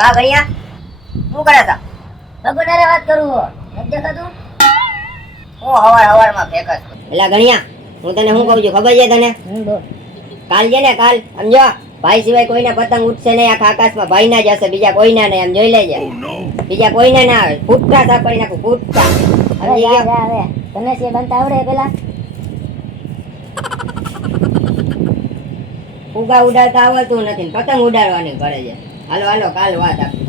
કા ગણ્યા શું કરે તા? સગુનારે વાત કરું નથી દેખાતું? હું હવારમાં ફેંકસ. એલા ગણ્યા, હું તને શું કહું છું ખબર છે તને? બોલ. કાલ છે ને, કાલ સમજો, ભાઈ સિવાય કોઈને પતંગ ઉડશે નહીં આખા આકાશમાં. ભાઈ ના જ હશે, બીજા કોઈના નહીં. એમ જોઈ લેજે. બીજા કોઈને ના આવે. ફૂટકા સાફ કરી નાખું, ફૂટકા. હવે જા જા હવે. તને છે બનતા આવડે પેલા? ફુગા ઉડાડતા આવડતું નથી ને પતંગ ઉડાડવાની કરે છે. હાલો હાલો, કાલ વાત આપી.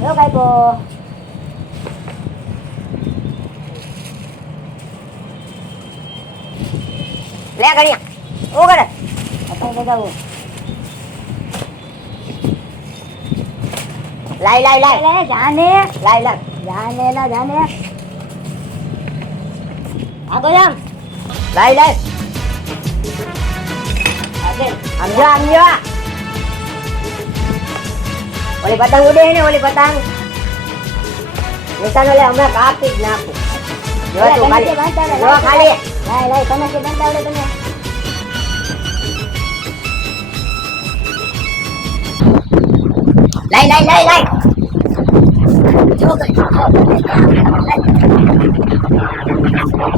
જો કાઈકો લે ગણ્યા, શું કરે? પતંગ લગાવું. લાઈ લાઈ લાઈ લે જાને લાઈ લાઈ. જાને ના જાને. આગો જામ. લાઈ લાઈ. સમજો સમજો. ઓલી પતંગ ઉડે ને, ઓલી પતંગ નિશાનો લે, હમણાં કાપી જ નાખું. જો તું ખાલી, જો ખાલી. લાય લાય તને છે બનતા આવડે તને? લાઈ લાઈ લાઈ લાઈ. જો કઈ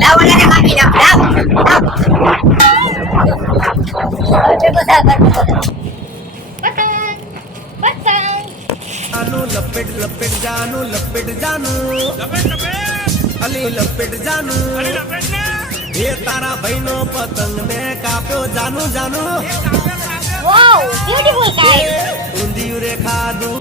લાવ ઓલાને કાપી નાખ. લાવ લાવ. અરે બધા કર જાનું લપેટ લપેટ જાનું લપેટ જાનું લપેટ લપેટ અલી લપેટ જાનું એ તારા ભાઈનો પતંગ ને કાપ્યો જાનું જાનું વાવ બ્યુટીફુલ ગાઈસ. ઊંધિયું રે ખાધું.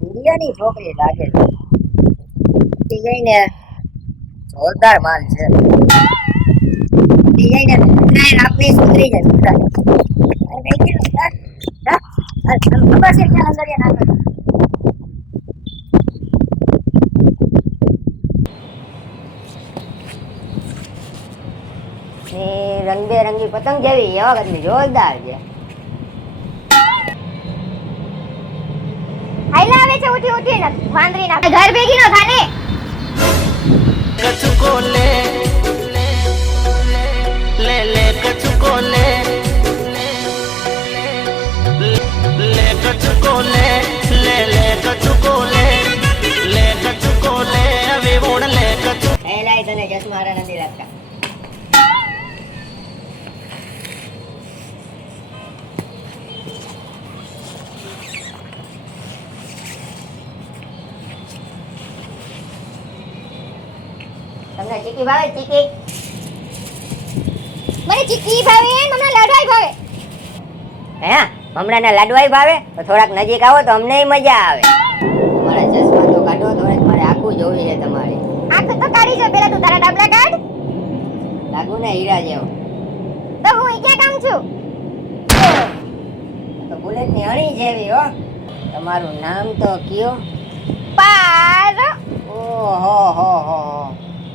દુનિયાની છોકરી લાગે છે. જઈને જોરદાર માલ છે. જઈને ટ્રેન આપની સુધરી જાય. અરે ભાઈ કે ખબર છે ક્યાં અંદરિયા નાખે. રંગબેરંગી પતંગ જેવી એવા ગરમી જોરદાર છે. હાઈલા આવે છે ઉઠી ઉઠીને વાંદરી ના ઘર ભેગી નો થાને. કચુકો લે લે લે કચુકો લે લે કચુકો લે લે લે કચુકો લે લે કચુકો લે હવે બોણ લે કચુ એ લાઈ તને ચશ્મા હારા નથી લાગતા. તમને ચીકી ભાવે? ચીકી મને ચીકી ભાવે, મને લાડવાઈ ભાવે. હે મમરાના લાડવાઈ ભાવે? તો થોડાક નજીક આવો તો અમને મજા આવે. તમારા ચશ્મા તો કાઢો, તો મારે આખું જોવી છે તમારે. આંખ તો કાઢી છે, પેલા તું તારા ડાબલા કાઢ. લાગુ ને હીરા જેવો. તો હું ક્યાં કામ છું? તો બુલેટ ની અણી જેવી હો. તમારું નામ તો કયો? પારો. ઓહો હો હો.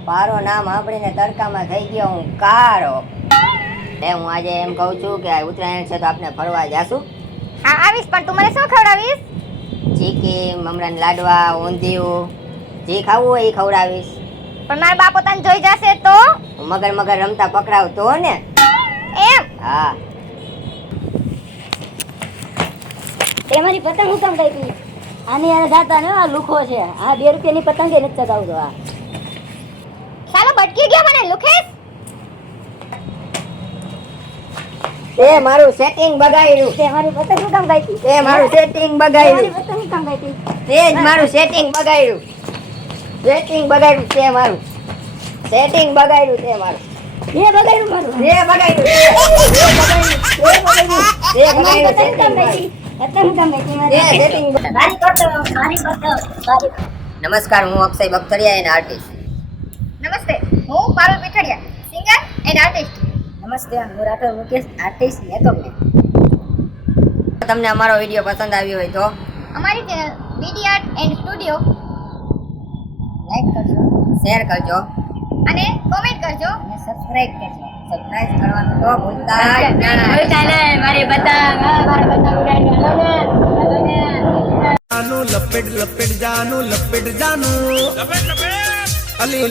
પારો નામ સાંભળીને તડકામાં થઈ ગયો હું કારો. હું આજે એમ કહું છું કે આ ઉત્તરાયણ છે તો આપણે ફરવા જાશું. હા આવીશ, પણ તું મને શું ખવડાવીશ? ચીકી, મમરાના લાડવા, ઊંધિયું, જે ખાવું હોય એ ખવડાવીશ. પણ મારા બાપો તને જોઈ જશે તો? મગર મગર રમતા પકડાવતો ને. એમ હા. તે મારી પતંગ હું કામ કાપી? આની યાર જાતા ને આ લુખો છે. આ 2 રૂપિયાની પતંગ એ નથી ચગાવતો. આ સાલો ભટકી ગયો મને લુખેશ. તે મારું સેટિંગ બગાડ્યું. તે મારી પતંગ હું કામ કાપી? તે મારું સેટિંગ મારી બગાડ્યું. પતંગ હું કામ કાપી? તે જ મારું સેટિંગ બગાડ્યું. સેટિંગ બગાડ્યું તે મારું. સેટિંગ બગાડ્યું તે મારું. એ બગાડ્યું મારું. તે બગાડ્યું. તે બગાડ્યું. તે બગાડ્યું. પતંગ હું કામ કાપી મારી? તે સેટિંગ મારી પતંગ મારી. નમસ્કાર, હું અક્ષય બખતરિયા એન્ડ આર્ટિસ્ટ. નમસ્તે, હું Parul Pithadiya, singer and artist. નમસ્તે, હું Rathod Mukesh, artist makeup man. તમને અમારો વિડિયો પસંદ આવ્યો હોય તો અમારી channel BD art and studio like કરજો શેર કરજો અને કોમેન્ટ કરજો અને સબસ્ક્રાઇબ કરજો. સબસ્ક્રાઇબ કરવાનું તો ભૂલતા જ નહીં. ભૂલતા નહીં મારી પતંગ મારી પતંગ ઉડાડી હાલો ને જાનું લપેટ લપેટ જાનું લપેટ જાનું અલી